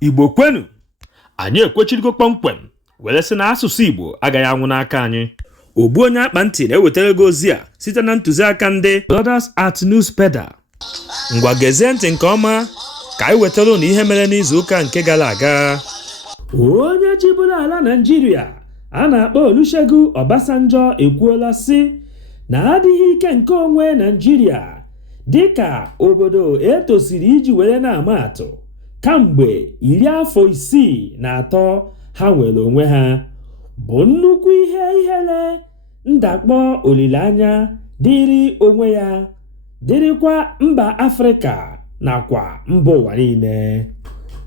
Igbo kwenu, anyị ekwechirigo kpọmkwem were sị na asụsụ Igbo agaghị anwụ n'aka anyị. Ogbuonyeakpanti na-ewetara gị ozi a site na ntụziaka ndị Brothers at Newspedia. Ngwa gezie ntị nke ọma ka anyị wetara unu ihe mere n'izuụka nke gara aga. Onye chịbụrụ ala Naịjirịa a na-akpọ Olusegun Obasanjo ekwuola sị na adịghị ike nke onwe Naịjirịa dịka obodo etosiri iji were na-ama atụ kamgbe 63 ha nwere onwe ha bụ nnukwu ihe ihere ndakpọ olileanya dịrị onwe ya dịrịkwa mba Afrịka nakwa mba ụwa niile.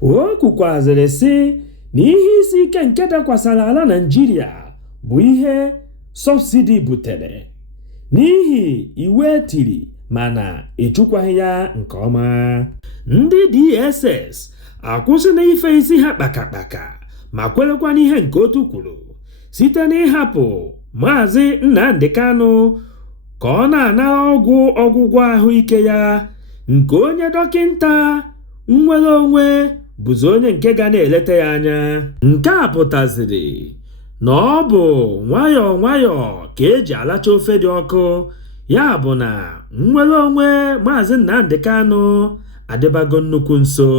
O kwukwazịrị sị na ihe isi ike nke dakwasara ala Naịjirịa bụ ihe sọbsidi butere n'ihi iwu etiri mana echukwaghị ya nke ọma. Ndị DSS akwụsị na ife isi ha kpakakpaka ma kwerekwa n'ihe nke otu kwuru site n'ịhapụ Maazị Nnamdi Kanu ka ọ na-anara ọgwụgwọ ahụike ya nke onye dọkịnta nnwere onwe bụzi onye nke ga na-eleta ya anya. Nke a pụtaziri na ọ bụ nwayọọ nwayọọ ka eji alacha ofe dị ọkụ, ya bụ na nnwere onwe Maazị Nnamdi Kanu adịbago nnukwu nso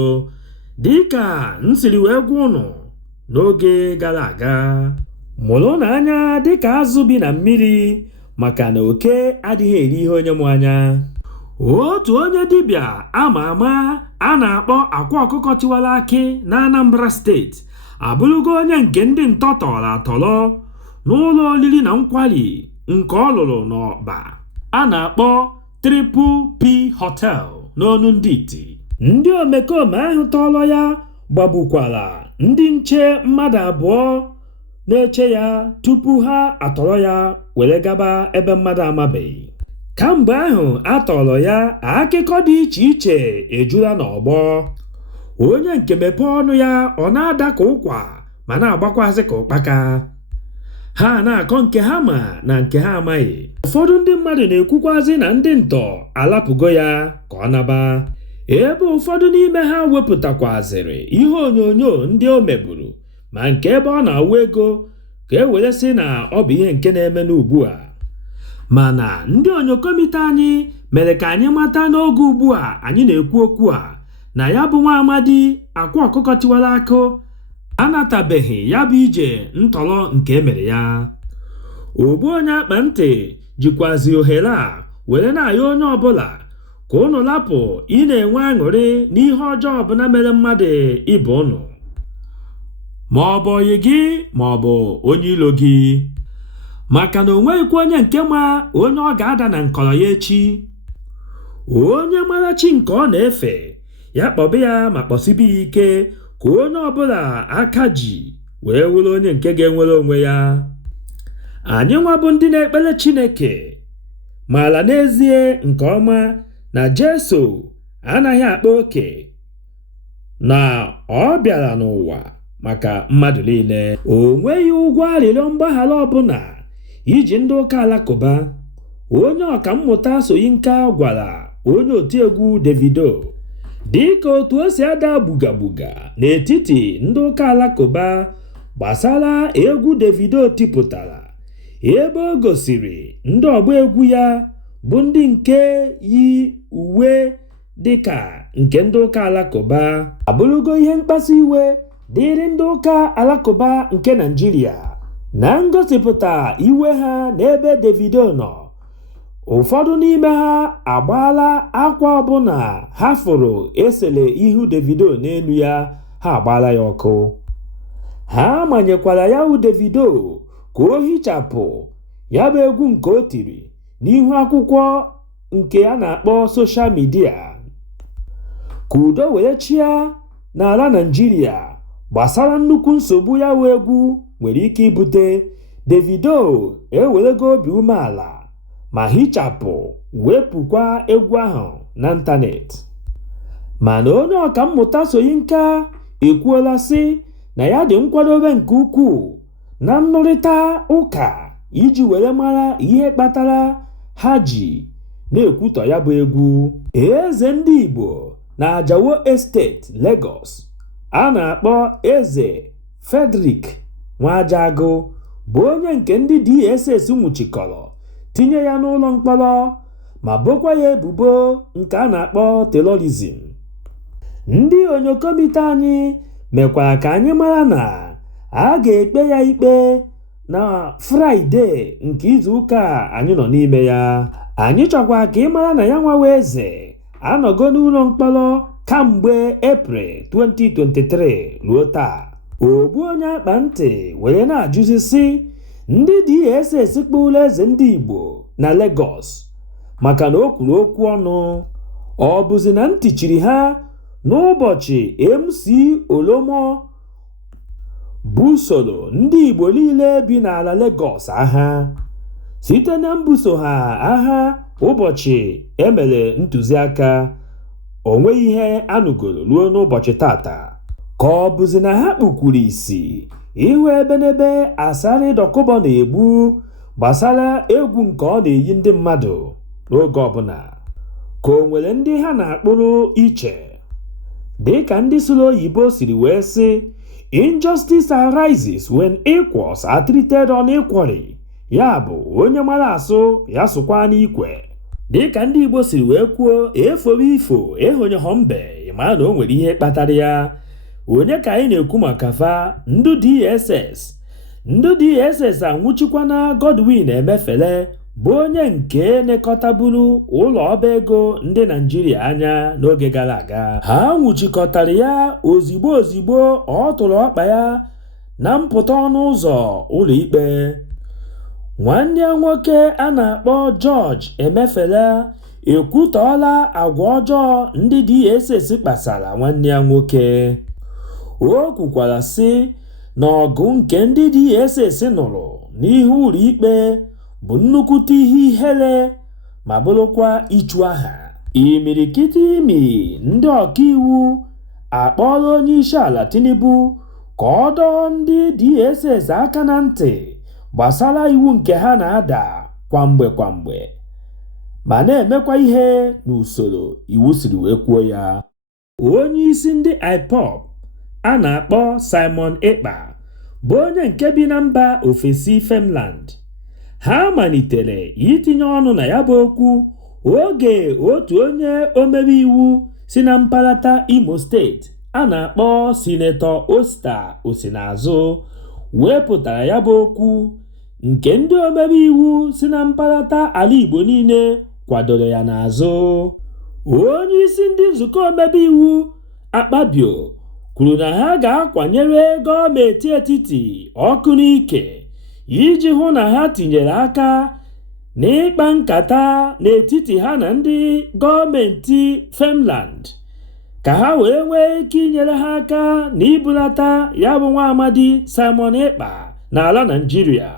dịka nsiri wee gwa ụnụ n'oge gara aga. Mụrụ n'anya dịka azụ bi na mmiri maka na oke adịghị eri ihe onye mụ anya. Otu onye dibịa ama ama a na-akpọ akwa ọkụkọ tiwara akị na Anambra steeti abụrụgo onye nke ndị ntọ tọrọ atọrọ n'ụlọ oriri na nkwari nke ọ lụrụ n'Ọkpa a na-akpọ Triple P Hotel n'onu ndị iti. Ndị omekome ahụ tọrọ ya gbagbukwara ndị nche mmadụ abụọ na-eche ya tupu ha atọrọ ya were gaba ebe mmadụ amabeghị. Kamgbe ahụ atọrọ ya, akụkọ dị iche iche ejula n'ọgbọ. Onye nke mepee ọnụ ya ọ na-ada ka ụkwa ma na-agbakwazị ka ụkpaka. Ha na-akọ nke ha ma na nke ha amaghị. Ụfọdụ ndị mmadụ na-ekwukwazị na ndị ntọ alapụgo ya ka ọ naba, ebe ụfọdụ n'ime ha wepụtakwazịrị ihe onyonyo ndị o meburu ma nke ebe ọ na-awụ ego ka e were sị na ọ bụ ihe nke na-eme n'ugbu a. Mana ndị onyokomite anyị mere ka anyị mata n'oge ugbu a anyị na-ekwu okwu a na ya bụ nwa amadi akwa ọkụkọ tiwara akụ anatabeghị ya bụ ije ntọrọ nke emere ya. Ogbuonyeakpanti jikwazi ohere a were na-ayọ onye ọbụla ka ụnụ lapụ ị na-enwe aṅụrị n'ihe ọjọọ ọbụla mere mmadụ ibe ụnụ, ma ọ bụ oyi gị ma ọ bụ onye ilo gị, maka na o nweghịkwa onye nke ma onye ọ ga-ada na nkọrọ ya echi. Onye mara chi nke ọ na-efe ya kpọbe ya ma kpọsibe ya ike ka onye ọbụla aka ji wee wụrụ onye nke ga-enwere onwe ya. Anyị nwa bụ ndị na-ekpere Chineke maara n'ezie nke ọma na Jesu anaghị akpa oke na ọ bịara n'ụwa maka mmadụ niile. O nweghị ụgwọ arịrịọ mgbaghara ọbụla iji ndị ụka alakụba. Onye ọkammụta Soyinka gwara onye otiegwu Davido dịka otu o si ada gbugagbuga n'etiti ndị ụka alakụba gbasara egwu Davido tipụtara, ebe o gosiri ndị ọgba egwu ya bụ ndị nke yi uwe dịka nke ndị ụka alakụba abụrụgo ihe mkpasu iwe dịrị ndị ụka alakụba nke Naịjirịa. Na ngosipụta iwe ha n'ebe Davido nọ, ụfọdụ n'ime ha agbaala akwa ọbụla ha fụrụ esele ihu Davido n'elu ya, ha agbaala ya ọkụ. Ha manyekwara ya hụ Davido ka o hichapụ ya bụ egwu nke o tiri n'ihu akwụkwọ nke a na-akpọ soshal midia. Ka udo were chịa n'ala Naịjirịa gbasara nnukwu nsogbu ya wụ egwu nwere ike ibute, Davido ewerego obi umeala ma hichapụ wepụkwa egwu ahụ n'ịntanetị. Mana onye ọkammụta Soyinka ekwuola sị na ya dị nkwadobe nke ukwuu na nnụrịta ụka iji were mara ihe kpatara ha ji na-ekwutọ ya bụ egwu. Eze ndị Igbo na Ajawo Estate, Lagos a na-akpọ Eze Frederick Nwajiagụ bụ onye nke ndị DSS nwụchikọrọ tinye ya n'ụlọ mkpọrọ ma bokwa ya ebubo nke a na-akpọ terorizm. Ndị onyokomite anyị mekwara ka anyị mara na a ga-ekpe ya ikpe na Fraịde nke izuụka anyị nọ n'ime ya. Anyị chọkwa ka ị mara na ya nwawa eze anọgo n'ụlọ mkpọrọ kamgbe Eprel 2023 ruo taa. Ogbuonyeakpanti were na-ajụzi sị ndị DSS kpụrụ eze ndị Igbo na Lagos maka na o kwuru okwu ọnụ. Ọ bụzi na ntị chiri ha n'ụbọchị MC Olomo busoro ndị Igbo niile bi n'ala Lagos agha site na mbuso ha agha ụbọchị emere ntụziaka. O nweghị ihe anụgoro ruo n'ụbọchị tata. Ka ọ bụzi na ha kpukwuru isi ihu ebenebe Asari Dokubo na-egbu gbasara egwu nke ọ na-eyi ndị mmadụ n'oge ọbụla, ka o nwere ndị ha na-akpụrụ iche dịka ndị sụrụ oyibo siri wee sị injustice arises when equals are treated unequally. Ya bụ onye mara asụ ya sụkwa n'ikwe. Dịka ndị Igbo siri wee kwuo efobe ifo ehonyeghọ mbe ma na o nwere ihe kpatara ya. Onye ka anyị na-ekwu maka fa? Ndị DSS anwụchikwana Godwin Emefele bụ onye nke nekọtaburu ụlọ ọba ego ndị Naịjirịa anya n'oge gara aga. Ha nwụchikọtara ya ozigbo ọ tụrụ ọkpa ya na mpụta ọnụ ụzọ ụlọ ikpe. Nwanne ya nwoke a na-akpọ George Emefele ekwutọọla agwa ọjọọ ndị DSS kpasara nwanne ya nwoke. O kwukwara sị na ọgụ nke ndị DSS nụrụ n'ihu ụlọ ikpe bụ nnukwute ihe ihere ma bụrụkwa ichu aha. Imirikiti imi ndị ọkaiwu akpọọla onye isi ala Tinubu ka ọ dọọ ndị DSS aka na ntị gbasara iwu nke ha na-ada kwamgbe ma na-emekwa ihe n'usoro iwu siri wee kwuo ya. Onye isi ndị IPOB a na-akpọ Simon Ekpa bụ onye nke bi na mba ofesi Finland. Ha malitere itinye ọnụ na ya bụ okwu oge otu onye omebe iwu si na mpaghara Imo steeti a na-akpọ Sinetọ Oster Osinazụ wepụtara ya bụ okwu nke ndị omebe iwu si na mpaghara ala Igbo niile kwadoro ya n'azụ. Onye isi ndị nzukọ omebe iwu Akpabio kwuru na ha ga-akwanyere gọọmenti etiti ọkụ n'ike iji hụ na ha tinyere aka n'ịkpa nkata n'etiti ha na ndị gọọmenti Finland ka ha wee nwee ike inyere ha aka n'ibulata ya bụ nwa amadi Simon Ekpa n'ala Naịjirịa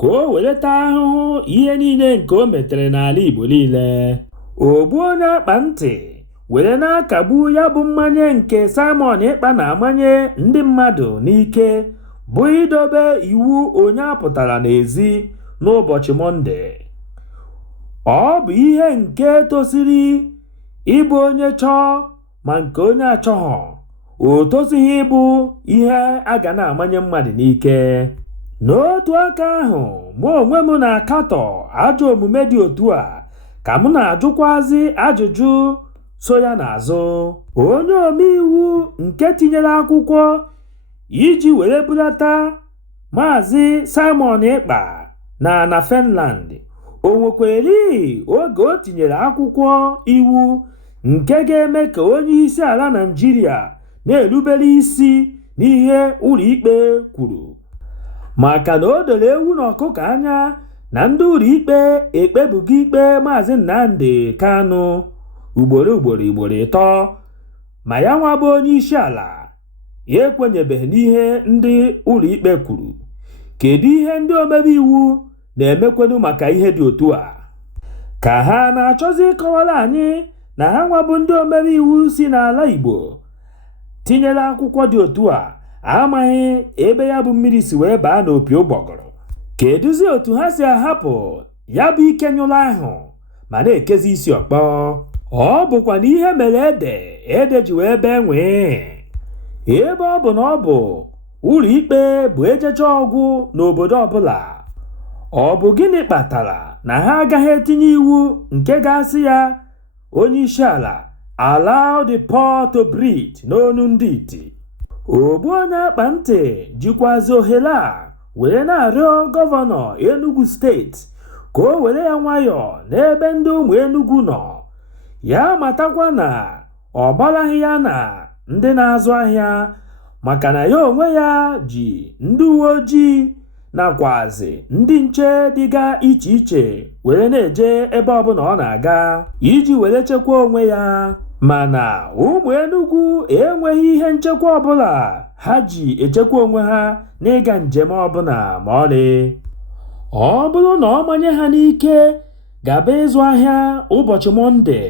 ka o welata ahụhụ ihe niile nke o metere n'ala Igbo niile. Ogbuonyeakpanti were na-akagbu ya bụ mmanye nke Simon Ekpa na-amanye ndị mmadụ n'ike bụ idobe iwu onye apụtara n'ezi n'ụbọchị Mọnde. Ọ bụ ihe nke tosiri ịbụ onye chọọ ma nke onye achọghọ. O tosighị ịbụ ihe a ga na-amanye mmadụ n'ike. N'otu aka ahụ mụ onwe m na-akatọ ajọ omume dị otu a ka m na-ajụkwazi ajụjụ so ya n'azụ. Onye omeiwu nke tinyere akwụkwọ iji were bulata Maazị Simon Ekpa na Finland o nwekweri oge o tinyere akwụkwọ iwu nke ga-eme ka onye isi ala Naịjirịa na-erubere isi n'ihe ụlọikpe kwuru, maka na o doro ewu na ọkụkọ anya na ndị ụlọikpe ekpebugo ikpe Maazị Nnamdi Kanụ ugboro 3 ma ya nwa bụ onye isi ala ya ekwenyebeghị n'ihe ndị ụlọikpe kwuru. Kedu ihe ndị omebe iwu na-emekwenu maka ihe dị otu a? Ka ha na-achọzi ịkọwara anyị na ha nwa bụ ndị omebe iwu si n'ala Igbo tinyere akwụkwọ dị otu a amaghị ebe ya bụ mmiri si wee baa n'opi ụgbọgụrụ? Kedụzi otu ha si ahapụ ya bụ ike nyụrụ ahụ ma na-ekezi isi ọkpọ? Ọ bụkwa na ihe mere ede ji wee bee nwee. ebe ọ bụ na ọ bụ ụlọ ikpe bụ ejecha ọgwụ n'obodo ọbụla. Ọ bụ gịnị kpatara na ha agaghị etinye iwu nke ga-asị ya onye isi ala allow the poor to breathe n'onu ndị iti? Ogbuonyeakpanti jikwazi ohere a were na-arịọ gọvanọ Enugu steeti ka o were ya nwayọọ n'ebe ndị ụmụ Enugu nọ, ya matakwa na ọ gbaraghị ya na ndị na-azụ ahịa, maka na ya onwe ya ji ndị uwe ojii nakwazi ndị nche dịga iche iche were na-eje ebe ọbụla ọ na-aga iji were chekwa onwe ya. Mana ụmụ Enugu enweghị ihe nchekwa ọbụla ha ji echekwa onwe ha n'ịga njem ọbụla ma ọlị. Ọ bụrụ na ọ manye ha n'ike gaba ịzụ ahịa ụbọchị Mọnde,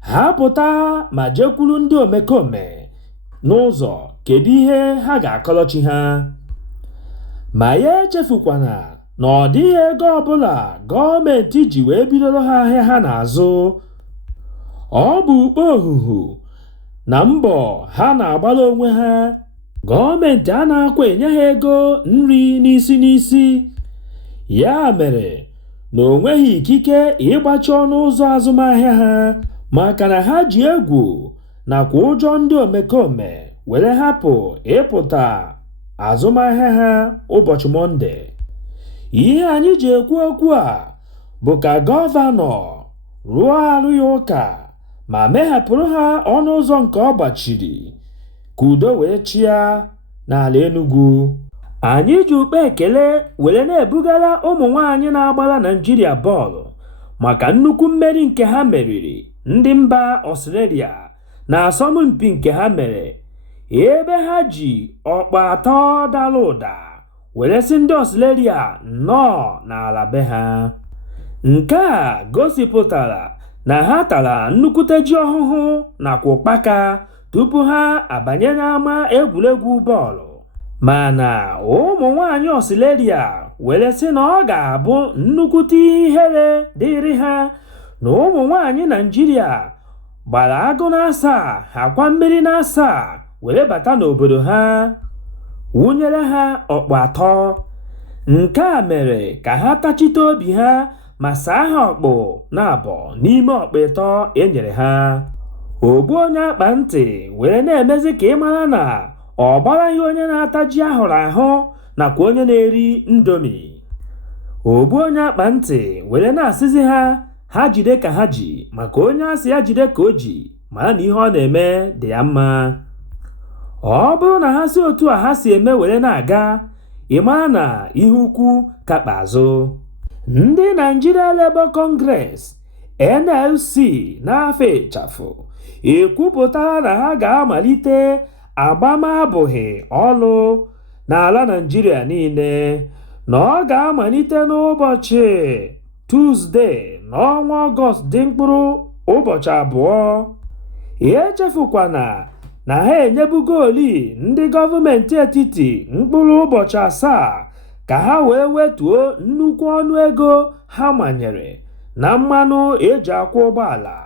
ha pụta ma jekwuru ndị omekome n'ụzọ, kedu ihe ha ga-akọlọchi ha? Ma ya echefukwana na ọ dịghị ego ọbụla gọọmenti ji wee bidoro ha ahịa ha n'azụ. Ọ bụ ukpo ohuhu na mbọ ha na-agbara onwe ha. Gọọmenti a na-akwa enye ha ego nri n'isi. Ya mere na o nweghị ikike ịgbachi ọnụ ụzọ azụmahịa ha, maka na ha ji egwu nakwa ụjọ ndị omekome were hapụ ịpụta azụmahịa ha ụbọchị Mọnde. Ihe anyị ji ekwu okwu a bụ ka gọvanọ rụọ arụ ya ụka ma meghapụrụ ha ọnụ ụzọ nke ọ gbachiri, ka udo wee chịa n'ala Enugu. Anyị ji ukpe ekele were na-ebugara ụmụ nwaanyị na-agbara Naịjirịa bọọlụ maka nnukwu mmeri nke ha meriri ndị mba Ọstrelia na asọmpi nke ha mere, ebe ha ji ọkpa 3 dara ụda were si ndị Ọstrelia nnọọ n'ala be ha. Nke a gosipụtara na ha tara nnukwute ji ọhụhụ nakwa ụkpaka tupu ha abanye n'ama egwuregwu bọọlụ. Mana ụmụ nwaanyị Ọstrelia were sị na ọ ga-abụ nnukwute ihere dịrị ha na ụmụ nwaanyị Naịjirịa gbara agụ n'asa akwa mmiri n'asa were bata n'obodo ha, wụnyere ha ọkpụ 3. Nke a mere ka ha tachite obi ha ma saa ha ọkpụ na-abọ n'ime ọkpụ 3 e nyere ha. Ogbuonyeakpanti were na-emezi ka ị mara na ọ gbaraghị onye na-ata ji ahụrụ ahụ nakwa onye na-eri ndomi. Ogbuonyeakpanti were na-asịzi ha jide ka ha ji, maka onye asị ya jide ka o ji mara na ihe ọ na-eme dị ya mma. Ọ bụrụ na ha si otu a ha si eme were na-aga, ị mara na ihe ukwu kakpa azụ. Ndị Nigeria Labour Congress NLC n'afọ ịchafụ ekwupụtara na ha ga-amalite agbamabụghị ọlụ n'ala Naịjirịa niile, na ọ ga-amalite n'ụbọchị Tuzdee n'ọnwa Ọgọst dị mkpụrụ ụbọchị 2. Echefukwana na ha enyebugoli ndị gọọmenti etiti mkpụrụ ụbọchị 7 ka ha wee wetuo nnukwu ọnụ ego ha manyere na mmanụ eji akwọ ụgbọala.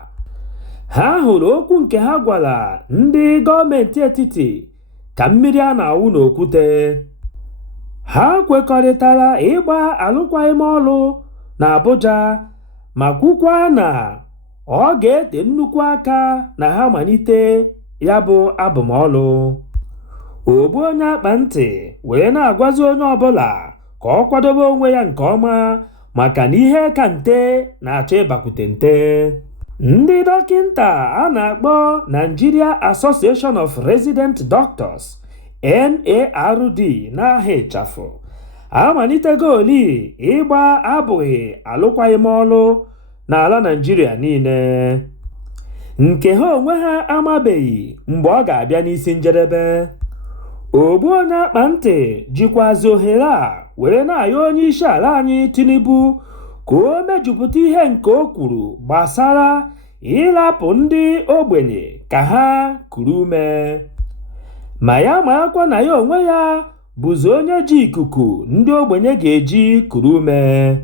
Ha hụrụ okwu nke ha gwara ndị gọọmenti etiti ka mmiri a na-awụ n'okwute. Ha kwekọrịtara ịgba alụkwaghịm ọlụ na Abuja ma kwukwa na ọ ga-ete nnukwu aka na ha malite ya bụ abụmọlụ. Ogbuonyeakpanti wee na-agwazi onye ọbụla ka ọ kwadobe onwe ya nke ọma, maka na ihe ka nte na-achọ ịbakwute nte. Ndị dọkịnta a na-akpọ Nigeria Association of Resident Doctors NARD n'aha ịchafụ amalitegoli ịgba abụghị alụkwaghịm ọlụ n'ala Naịjirịa niile, nke ha onwe ha amabeghị mgbe ọ ga-abịa n'isi njedebe. Ogbuonyeakpanti jikwazi ohere a were na-ayọ onye isi ala anyị Tinubu ka o mejupụta ihe nke o kwuru gbasara ịrapụ ndị ogbenye ka ha kuru ume. Ma ya marakwa na ya onwe ya bụzi onye ji ikuku ndị ogbenye ga-eji kuru ume.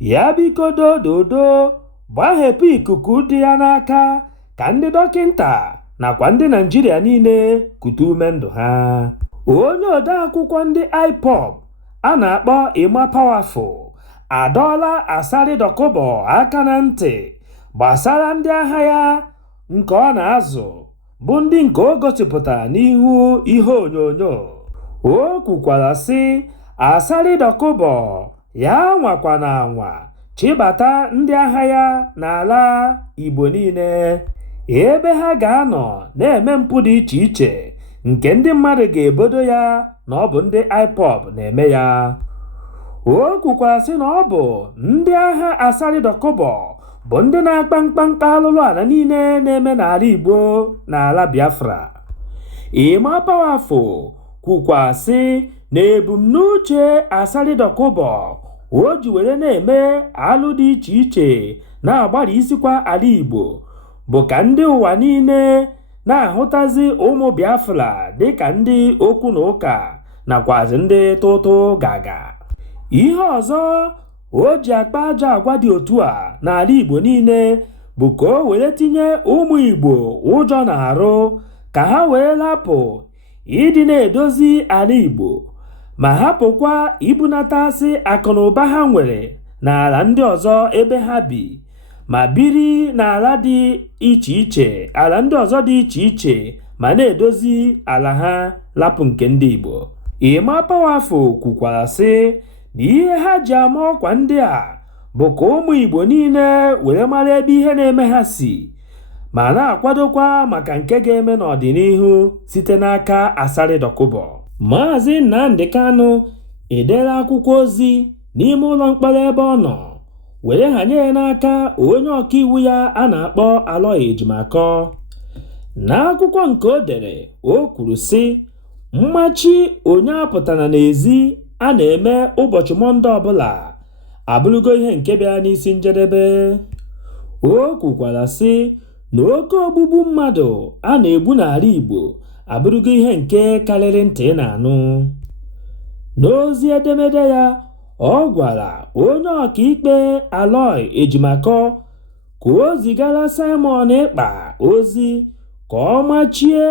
Ya biko dododo gbahepụ ikuku dị ya n'aka ka ndị dọkịnta nakwa ndị Naịjirịa niile kute ume ndụ ha. Onye odeakwụkwọ ndị IPOB a na-akpọ Emma Powerful adọọla Asari Dokubo aka na ntị gbasara ndị agha ya nke ọ na-azụ bụ ndị nke o gosipụtara n'ihu ihe onyonyo. O kwukwara sị Asari Dokubo ya nwakwana anwa chịbata ndị agha ya n'ala Igbo niile ebe ha ga-anọ na-eme mpụ dị iche iche nke ndị mmadụ ga-ebodo ya na ọ bụ ndị IPOB na-eme ya. O kwukwara sị na ọ bụ ndị agha Asari Dokubo bụ ndị na-akpa mkpamkpa alụlụ ala niile na-eme n'ala Igbo na ala Biafra. Emma Powerful kwukwa sị na ebumnuche Asari Dokubo o ji were na-eme alụ dị iche iche na-agbara isikwa ala Igbo bụ ka ndị ụwa niile na-ahụtazi ụmụ Biafra dịka ndị okwu na ụka nakwazi ndị tụtụ gaga. Ihe ọzọ o ji akpa ajọ agwa dị otu a n'ala Igbo niile bụ ka o were tinye ụmụ Igbo ụjọ na-arụ ka ha wee lapụ ịdị na-edozi ala Igbo ma hapụkwa ibunatasị akụnụba ha nwere n'ala ndị ọzọ ebe ha bi ma biri n'ala dị iche iche ala ndị ọzọ dị iche iche ma na-edozi ala ha lapụ nke ndị Igbo. Emma Powerful kwukwara sị na ihe ha ji ama ọkwa ndị a bụ ka ụmụ Igbo niile were mara ebe ihe na-eme ha si ma na-akwadokwa maka nke ga-eme n'ọdịnihu site n'aka Asari Dokubo. Maazị Nnamdi Kanu edela akwụkwọ ozi n'ime ụlọ mkpọrọ ebe ọ nọ were hanye ya n'aka onye ọkaiwu ya a na-akpọ Aloy Ejimakor. N'akwụkwọ nke o dere o kwuru sị mmachi onye apụtara n'ezi a na-eme ụbọchị Mọnde ọbụla abụrụgo ihe nke bịara n'isi njedebe. O kwukwara sị na oke ogbugbu mmadụ a na-egbu n'ala Igbo abụrụgo ihe nke karịrị ntị na-anụ. N'ozi edemede ya ọ gwara onye ọkaikpe Aloy Ejimakor ka o zigara Simon Ekpa ozi ka ọ machie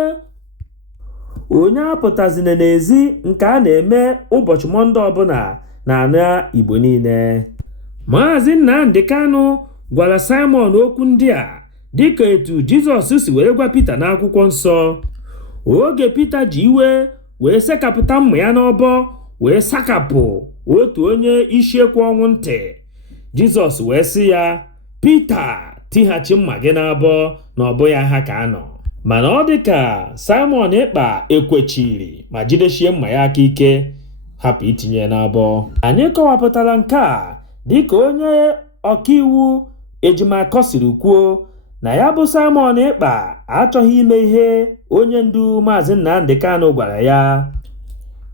onye apụtazina n'ezi nke a na-eme ụbọchị Mọnde ọbụla n'ala Igbo niile. Maazị Nnamdi Kanu gwara Simon okwu ndị a dịka etu Jizọs si were gwa Pita n'akwụkwọ nsọ oge Pita ji iwe wee sekapụta mma ya n'ọbọ wee sakapụ otu onye isiekwu ọnwụ ntị. Jizọs wee sị ya Pita tighachi mma gị n'abọ na ọ bụghị ha ka anọ. Mana ọ dị ka Simon Ekpa ekwechiri ma jideshie mma ya aka ike hapụ itinye n'abọ. Anyị kọwapụtara nke a dịka onye ọkaiwu Ejimakor siri kwuo na ya bụ Simon Ekpa achọghị ime ihe onye ndu Maazị Nnamdi Kanu gwara ya.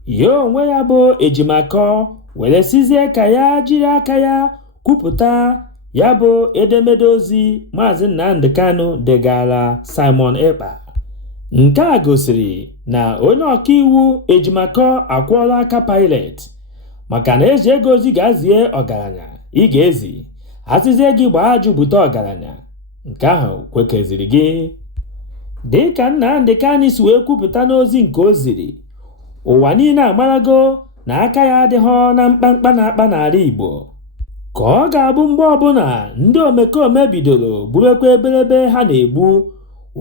Ya onwe ya bụ Ejimakor were sizie ka ya jiri aka ya kwupụta ya bụ edemede ozi Maazị Nnamdi Kanu degara Simon Ekpa. Nke a gosiri na onye ọkaiwu Ejimakor akwụọla aka Pilate maka na eji ego ozi ga-azie ọgaranya ị ga-ezi asịzie gị gbaa ajụ bute ọgaranya nke ahụ kwekeziri gị. Dịka Nnamdi Kanu si wee kwupụta n'ozi nke o ziri ụwa niile amarago na aka ya adịghọ na mkpamkpa na-akpa n'ala Igbo ka ọ ga-abụ mgbe ọbụla ndị omekome bidoro burekwa ebelebe ha na-egbu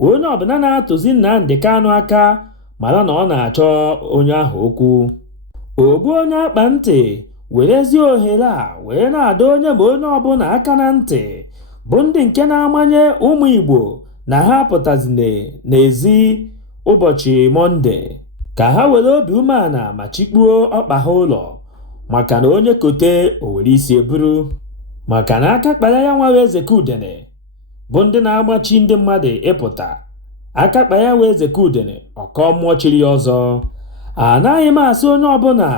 onye ọbụla na-atụzi Nnamdi Kanu aka mara na ọ na-achọ onye ahụ okwu. Ogbuonyeakpanti werezie ohere a wee na-adọ onye ma onye ọbụla aka na ntị bụ ndị nke na-amanye ụmụ Igbo na ha pụtazine n'ezi ụbọchị Mọnde ka ha were obi umeala ma chikpuo ọkpa ha ụlọ maka na onye kote o were isi eburu. Maka na aka kpara ya nwa Ezeka Udene bụ ndị na-agbachi ndị mmadụ ịpụta. Aka kpara ya wee Ezeka Udene ọkọ mmụọ chiri ya ọzọ. Anaghị m asị onye ọbụla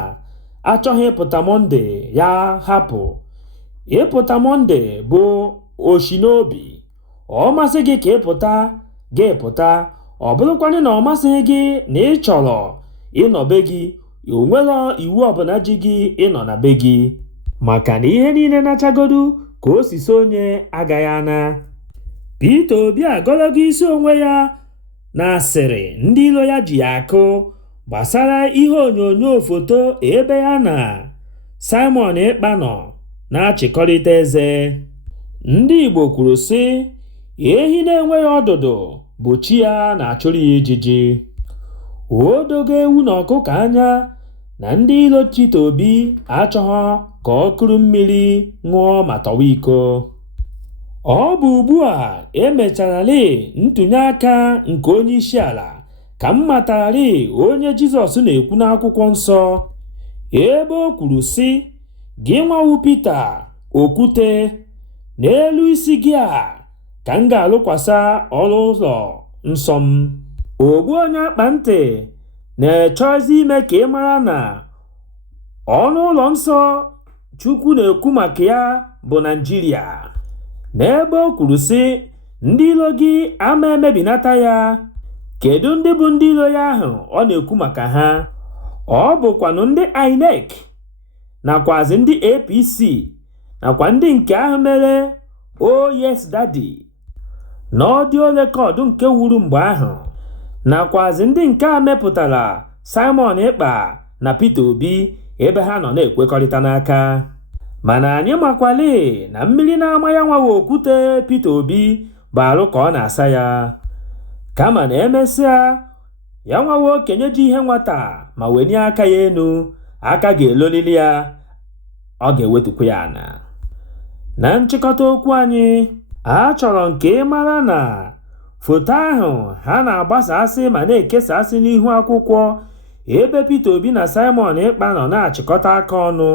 achọghị ịpụta Mọnde ya hapụ. Ịpụta Mọnde bụ oshi n'obi. Ọ masị gị ka ịpụta gị pụta, ọ bụrụkwanị na ọ masịghị gị na ị chọrọ ịnọ be gị, o nwere iwu ọbụla ji gị ịnọ na be gị. Maka na ihe niile nachagodu ka o si so onye agaghị ana. Peter Obi agọlọgo isi onwe ya na asịrị ndị ilo ya ji ya akụ gbasara ihe onyonyo foto ebe ya na Simon Ekpa nọ na-achịkọrịta eze. Ndị Igbo kwuru sị, ehi na-enweghị ọdụdụ bụ chi ya na-achụrụ ya ijiji. O dogo ewu na ọkụkọ anya na ndị ilo Peter Obi achọghọ ka ọ kụrụ mmiri ṅụọ ma tọwa iko. Ọ bụ ugbu a emechararị ntụnye aka nke onye isi ala ka m matararị onye Jizọs na-ekwu n'akwụkwọ nsọ ebe o kwuru sị, gị nwawu Pita okwute, n'elu isi gị a ka m ga-alụkwasa ọnụ ụlọ nsọ m. Ogbuonyeakpanti na-echọzi ime ka ị mara na ọnụ ụlọ nsọ Chukwu na-ekwu maka ya bụ Naịjirịa, n'ebe o kwuru sị, ndị ilo gị ama emebinata ya. Kedu ndị bụ ndị ilo ya ahụ ọ na-ekwu maka ha? Ọ bụkwanụ ndị INEC nakwazi ndị APC nakwa ndị nke ahụ mere Oh Yes Daddy n'ọdịo rekọdụ nke wuru mgbe ahụ, nakwazi ndị nke a mepụtara Simon Ekpa na Peter Obi ebe ha nọ na-ekwekọrịta n'aka. Mana anyị makwali na mmiri na-ama ya nwawa okwute Peter Obi bụ arụ ka ọ na-asa ya, kama na emesịa ya nwawa okenye ji ihe nwata ma wenye aka ya enu, aka ga-elolili ya, ọ ga-ewetukwu ya ana. Na nchịkọta okwu anyị, a chọrọ nke ị mara na foto ahụ ha na-agbasasị ma na-ekesasị n'ihu akwụkwọ ebe Peter Obi na Simon Ekpa nọ na-achịkọta aka ọnụ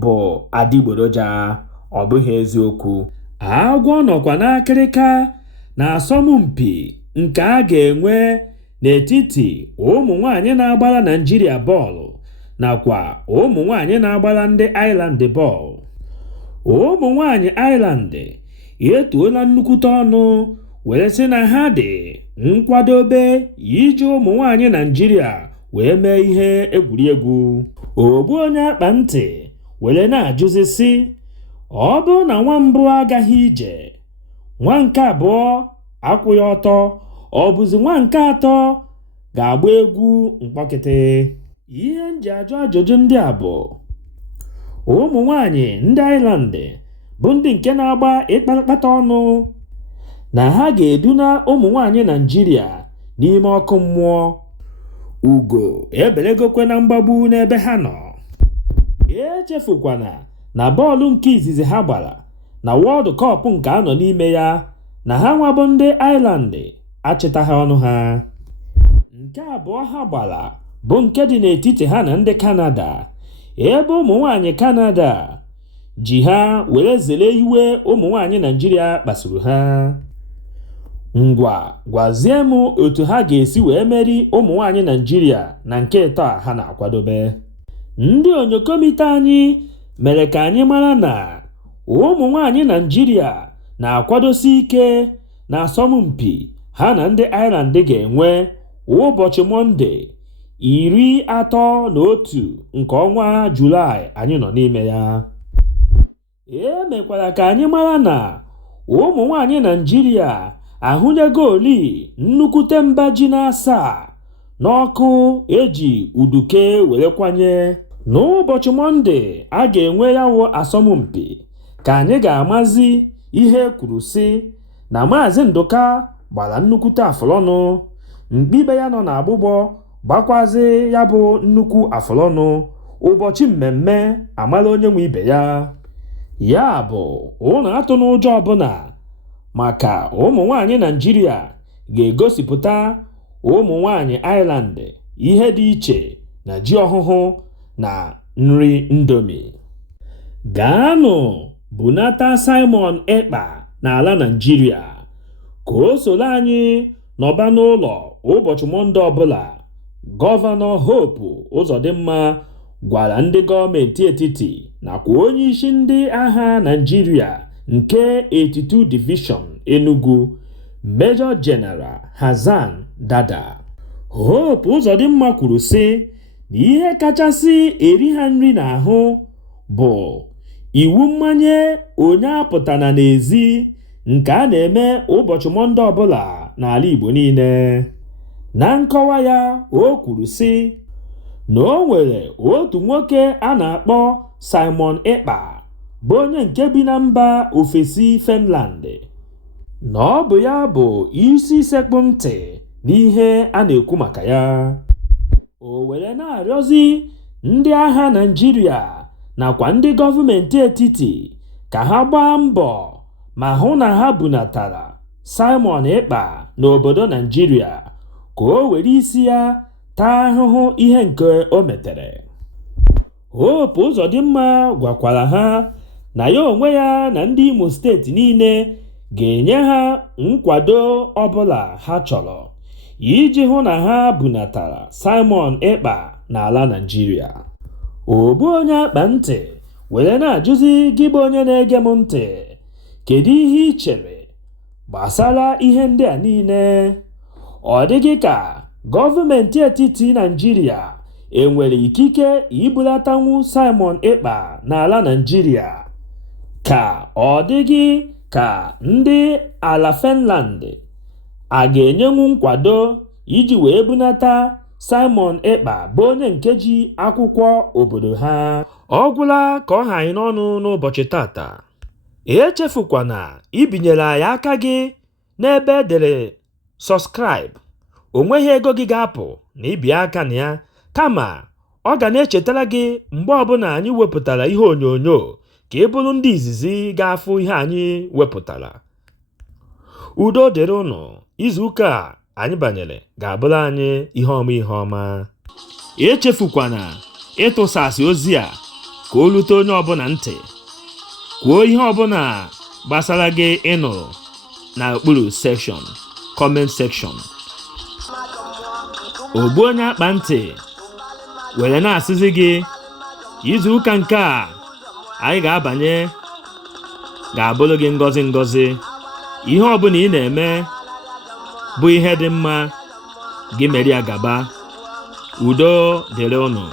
bụ adịgboroja, ọ bụghị eziokwu. Agwọ nọkwa n'akịrịka na asọmpi nke a ga-enwe n'etiti ụmụ nwanyị na-agbara Naịjirịa bọọlụ nakwa ụmụ nwanyị na-agbara ndị Ireland bọọlụ. Ụmụ nwanyị Ireland etuola nnukwute ọnụ were sị na ha dị nkwadobe iji ụmụ nwanyị Naịjirịa wee mee ihe egwuregwu. Ogbuonyeakpanti were na-ajụzi sị, ọ bụrụ na nwa mbụ agaghị ije, nwa nke abụọ akwụghị ọtọ, ọ bụzi nwa nke atọ ga-agba egwu mkpọkịtị. Ihe nji ajụ ajụjụ ndị a bụ, ụmụ nwanyị ndị Ireland bụ ndị nke na-agba ịkpatakpata ọnụ na ha ga-eduna ụmụ nwanyị Naịjirịa n'ime ọkụ mmụọ. Ugo ebelegokwe na mgbagbu n'ebe ha nọ. Echefukwana na bọọlụ nke izizi ha gbara na World Cup nke anọ n'ime ya na ha nwabụ ndị Ireland achịtaghị ọnụ ha. Nke abụọ ha gbara bụ nke dị n'etiti ha na ndị Canada, ebe ụmụ nwanyị Canada ji ha were zere iwe ụmụ nwanyị Naịjirịa kpasuru ha. Ngwa gwazie m otu ha ga-esi wee meri ụmụ nwanyị Naịjirịa na nke ịtọ a ha na-akwadobe. Ndị onyokomite anyị mere ka anyị mara na ụmụ nwanyị Naịjirịa na-akwadosi ike na asọmpi ha na ndị Ireland ga-enwe ụbọchị Mọnde 31 nke ọnwa Julaị anyị nọ n'ime ya. Mekwara ka anyị mara na ụmụ nwanyị Naịjirịa ahụnyego oli nnukwute mba ji na-asaa n'ọkụ eji uduke were kwanye. N'ụbọchị Mọnde a ga-enwe ya wụ asọmpi ka anyị ga-amazi ihe kwuru sị na Maazị Ndụka gbara nnukwute afụlọnụ, mkpibe ya nọ n'agbụgbọ gbakwazi ya bụ nnukwu afụlọnụ. Ụbọchị mmemme amala onye nwe ibe ya. Ya bụ ụnụ atụ n'ụjọ ọbụla, maka ụmụ nwanyị Naịjirịa ga-egosipụta ụmụ nwanyị Ireland ihe dị iche na ji ọhụhụ na nri Indomie. Gaanụ bunata Simon Ekpa n'ala Naịjirịa ka o soro anyị nọba n'ụlọ ụbọchị Mọnde ọbụla. Gọvanọ Hope Uzodimma gwara ndị gọọmenti etiti nakwa onye isi ndị agha Naịjirịa nke 82 Division Enugu, Major General Hasan Dada. Hope Uzodimma kwuru sị na ihe kachasị eri ha nri n'ahụ bụ iwu mmanye onye apụtana n'ezi nke a na-eme ụbọchị Mọnde ọbụla n'ala Igbo niile. Na nkọwa ya o kwuru sị na o nwere otu nwoke a na-akpọ Simon Ekpa bụ onye nke bi na mba ofesi Finland, na ọ bụ ya bụ isi sekpụ ntị n'ihe a na-ekwu maka ya. O were na-arịọzi ndị agha Naịjirịa nakwa ndị gọọmenti etiti ka ha gbaa mbọ ma hụ na ha bunatara Simon Ekpa n'obodo Naịjirịa ka o were isi ya taa ahụhụ ihe nke o metere. Hope Uzodimma gwakwara ha na ya onwe ya na ndị Imo steeti niile ga-enye ha nkwado ọbụla ha chọrọ iji hụ na ha bunatara Simon Ekpa n'ala Naịjirịa. Ogbuonyeakpanti were na-ajụzi gị bụ onye na-ege m ntị, kedu ihe ị chere gbasara ihe ndị a niile? Ọ dịghị ka gọọmenti etiti Naịjirịa enwere ikike ibulatanwu Simon Ekpa n'ala Naịjirịa? Ka ọ dịghị ka ndị ala Finland a ga-enyenwu nkwado iji wee bunata Simon Ekpa bụ onye nke ji akwụkwọ obodo ha? Ọ gwụla ka ọ ha anyị n'ọnụ n'ụbọchị tata. Echefukwana ibinyere anyị aka gị n'ebe edere subscribe. O nweghị ego gị ga-apụ na ibi aka na ya, kama ọ ga na-echetara gị mgbe ọbụla anyị wepụtara ihe onyonyo ka ị bụrụ ndị izizi ga-afụ ihe anyị wepụtara. Udo dịrị unu. Izuụka a anyị banyere ga-abụrụ anyị ihe ọma. Echefukwana ịtụsasị ozi a ka o lute onye ọbụla ntị. Kwuo ihe ọbụla gbasara gị ịnụrụ n'okpuru section comment section. Ogbuonyeakpanti were na-asịzi gị izuụka nke a anyị ga-abanye ga-abụrụ gị ngọzi. Ihe ọbụla ị na-eme bụ ihe dị mma, gị mere ya gaba. Udo dịrị unu.